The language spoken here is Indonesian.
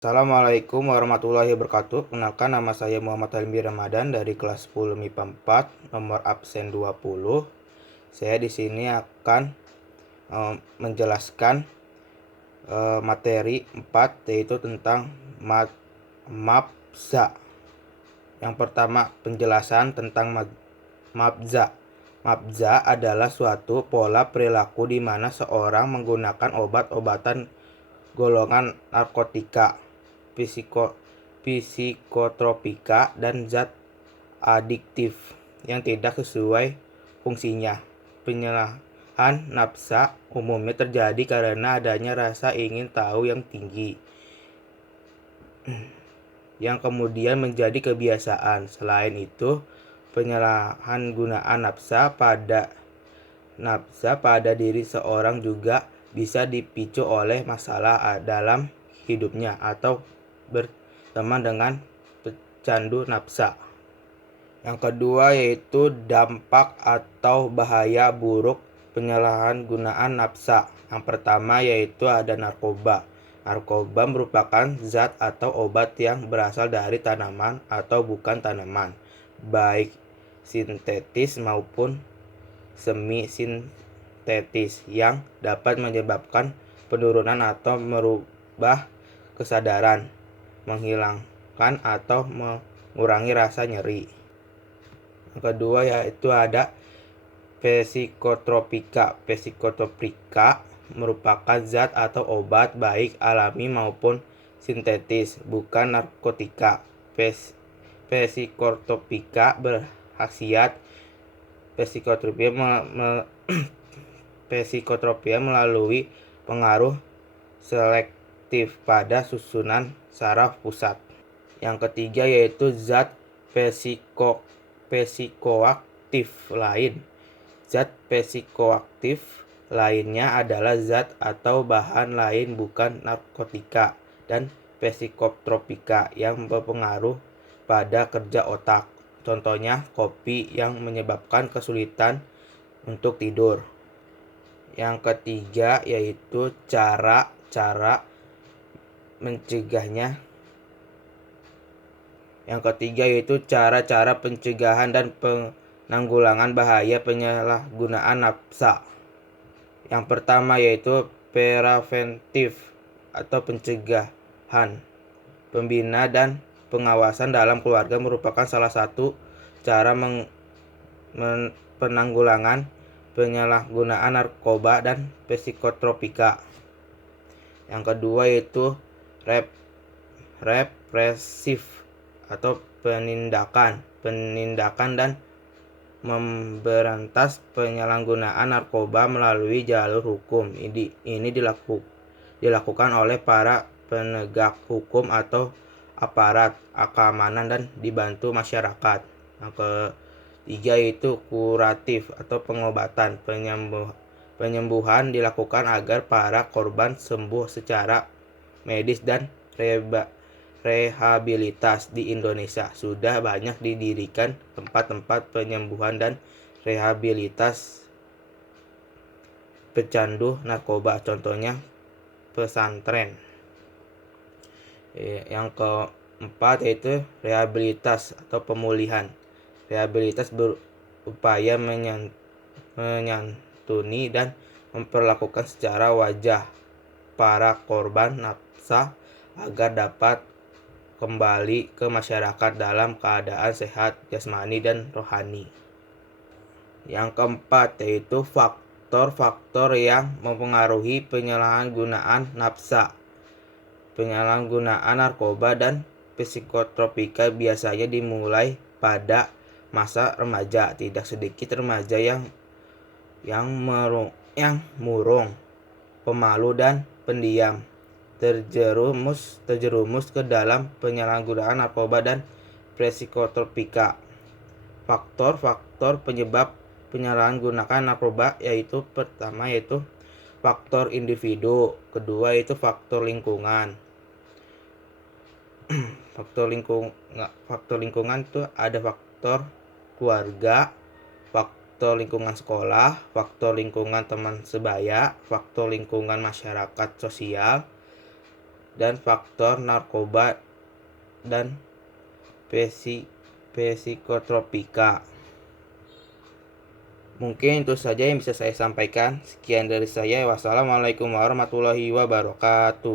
Assalamualaikum warahmatullahi wabarakatuh. Kenalkan, nama saya Muhammad Halmi Ramadan dari kelas 10 MIPA 4, nomor absen 20. Saya di sini akan menjelaskan materi 4, yaitu tentang mabza. Yang pertama, penjelasan tentang mabza. Mabza adalah suatu pola perilaku di mana seorang menggunakan obat-obatan golongan narkotika, psikotropika, dan zat adiktif yang tidak sesuai fungsinya. Penyerahan nafsa umumnya terjadi karena adanya rasa ingin tahu yang tinggi, yang kemudian menjadi kebiasaan. Selain itu, penyalahgunaan nafsa pada diri seorang juga bisa dipicu oleh masalah dalam hidupnya atau berteman dengan pecandu nafsa. Yang kedua yaitu dampak atau bahaya buruk penyalahgunaan nafsa. Yang pertama yaitu ada narkoba. Narkoba merupakan zat atau obat yang berasal dari tanaman atau bukan tanaman, baik sintetis maupun semi sintetis, yang dapat menyebabkan penurunan atau merubah kesadaran, menghilangkan atau mengurangi rasa nyeri. Yang kedua yaitu ada psikotropika. Psikotropika merupakan zat atau obat baik alami maupun sintetis, bukan narkotika. Psikotropika berkhasiat psikotropia melalui pengaruh selektif pada susunan saraf pusat. Yang ketiga yaitu zat psikoaktif lain. Zat psikoaktif lainnya adalah zat atau bahan lain bukan narkotika dan psikotropika yang berpengaruh pada kerja otak. Contohnya kopi yang menyebabkan kesulitan untuk tidur. Yang ketiga yaitu cara mencegahnya. Yang ketiga yaitu cara-cara pencegahan dan penanggulangan bahaya penyalahgunaan nafsa. Yang pertama yaitu preventif atau pencegahan. Pembina dan pengawasan dalam keluarga merupakan salah satu cara penanggulangan penyalahgunaan narkoba dan psikotropika. Yang kedua yaitu represif atau penindakan dan memberantas penyalahgunaan narkoba melalui jalur hukum. Ini dilakukan oleh para penegak hukum atau aparat keamanan dan dibantu masyarakat. Yang ketiga yaitu kuratif atau pengobatan. Penyembuhan dilakukan agar para korban sembuh secara medis dan rehabilitas. Di Indonesia sudah banyak didirikan tempat-tempat penyembuhan dan rehabilitas pecandu narkoba, contohnya pesantren. Yang keempat yaitu rehabilitas atau pemulihan. Rehabilitas berupaya menyantuni dan memperlakukan secara wajah para korban nafsa agar dapat kembali ke masyarakat dalam keadaan sehat jasmani dan rohani. Yang keempat yaitu faktor-faktor yang mempengaruhi penyalahgunaan nafsa. Penyalahgunaan narkoba dan psikotropika biasanya dimulai pada masa remaja. Tidak sedikit remaja yang murung, pemalu dan pendiam terjerumus ke dalam penyalahgunaan narkoba dan psikotropika. Faktor-faktor penyebab penyalahgunaan narkoba yaitu pertama yaitu faktor individu, kedua yaitu faktor lingkungan. Faktor lingkungan itu ada faktor keluarga, faktor lingkungan sekolah, faktor lingkungan teman sebaya, faktor lingkungan masyarakat sosial, dan faktor narkoba dan psikotropika. Mungkin itu saja yang bisa saya sampaikan. Sekian dari saya. Wassalamualaikum warahmatullahi wabarakatuh.